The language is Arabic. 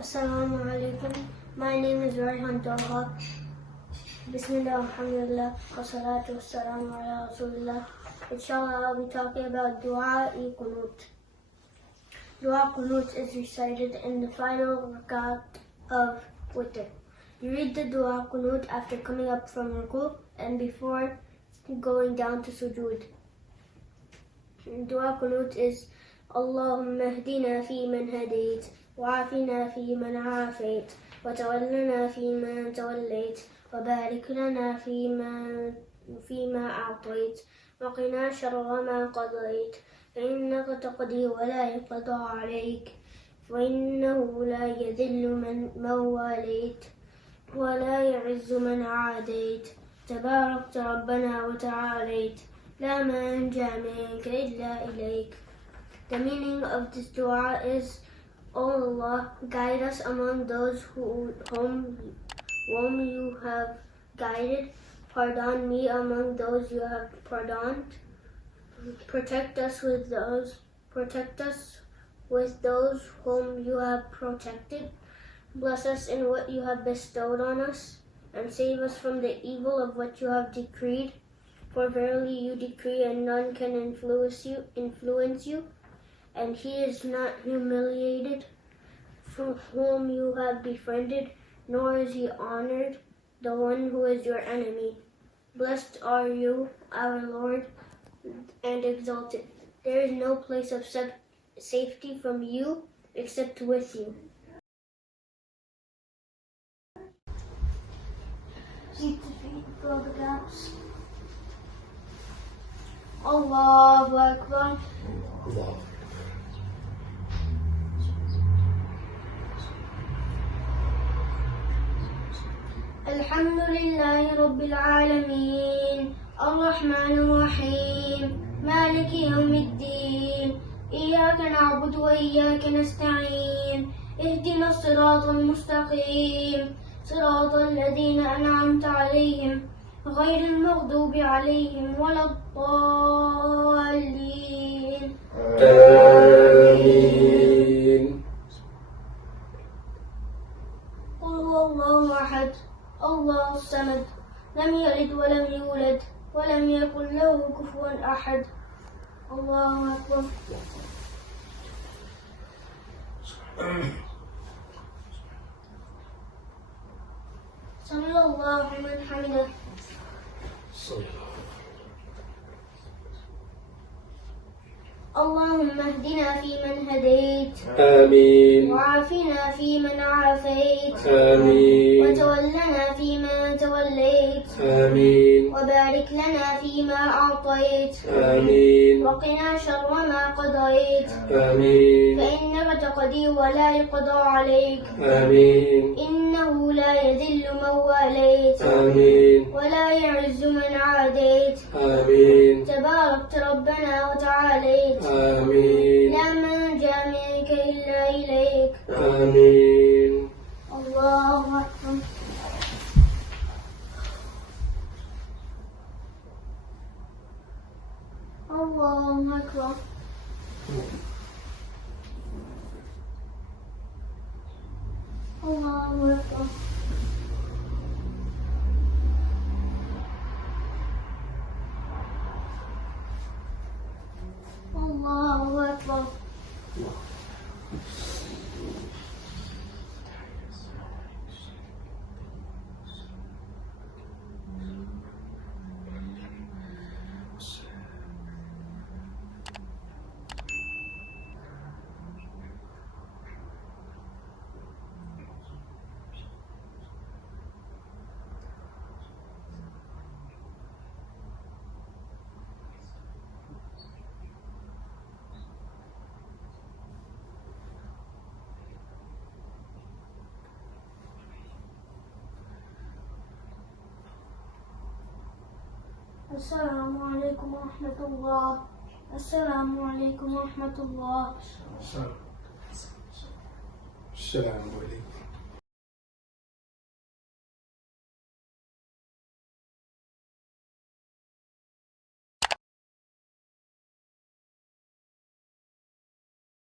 Assalamu alaikum. My name is Raihan DOHA. Bismillah, alhamdulillah, wa salatu wa salamu ala rasulillah. Inshallah, I'll be talking about Duaa Qunoot. Duaa Qunoot is recited in the final rakat of Witr. You read the Duaa Qunoot after coming up from ruku and before going down to sujood. Duaa Qunoot is Allahumma hdina fi man hadayt, wa'afina fi man afayt, wa tawallana fi man tawallayt, wa barik lana fi ma a'tayt, wa qina sharra ma qadayt, fa innaka taqdi wa la yuqda alayk, fa innahu la yadhillu man walayt, wa la yu'izzu man aadayt, tabarakta rabbana wa ta'alayt, la manja minka illa ilayk. The meaning of this dua is, O Allah, guide us among those whom you have guided. Pardon me among those you have pardoned. Protect us with those whom you have protected. Bless us in what you have bestowed on us, and save us from the evil of what you have decreed. For verily you decree and none can influence you, and he is not humiliated from whom you have befriended, nor is he honored, the one who is your enemy. Blessed are you, our Lord, and exalted. There is no place of safety from you except with you. Keep the feet, fill the gaps. Allahu Akbar. Alhamdulillahi Rabbil Alameen, Ar-Rahman Ar-Rahim, Maliki Yawmiddin, Iyyaka na'budu wa iyyaka nasta'in, Ihdina as-siratal mustaqim, siratal ladhina an'amta alayhim, ghayril maghdubi alayhim waladdallin. Ameen. Qul huwallahu ahad, Allahu samad, lam yalid wa lam yulad, wa lam yakul lahu kufuwan ahad. Allahu Akbar. Sallallahu man hamidah. اللهم اهدنا فيمن هديت آمين. وعافنا فيمن عافيت آمين. وتولنا فيمن توليت آمين. وبارك لنا فيما أعطيت آمين. وقنا شر ما قضيت آمين. فإنك تقضي ولا يقضى عليك آمين. إنه لا يذل من واليت آمين. ولا يعز من عاديت آمين. تباركت ربنا وتعاليت آمين. لا منجا منك إلا إليك. آمين. الله أكبر. الله أكبر. الله أكبر. الله أكبر. السلام عليكم ورحمة الله. السلام عليكم ورحمة الله. السلام عليكم.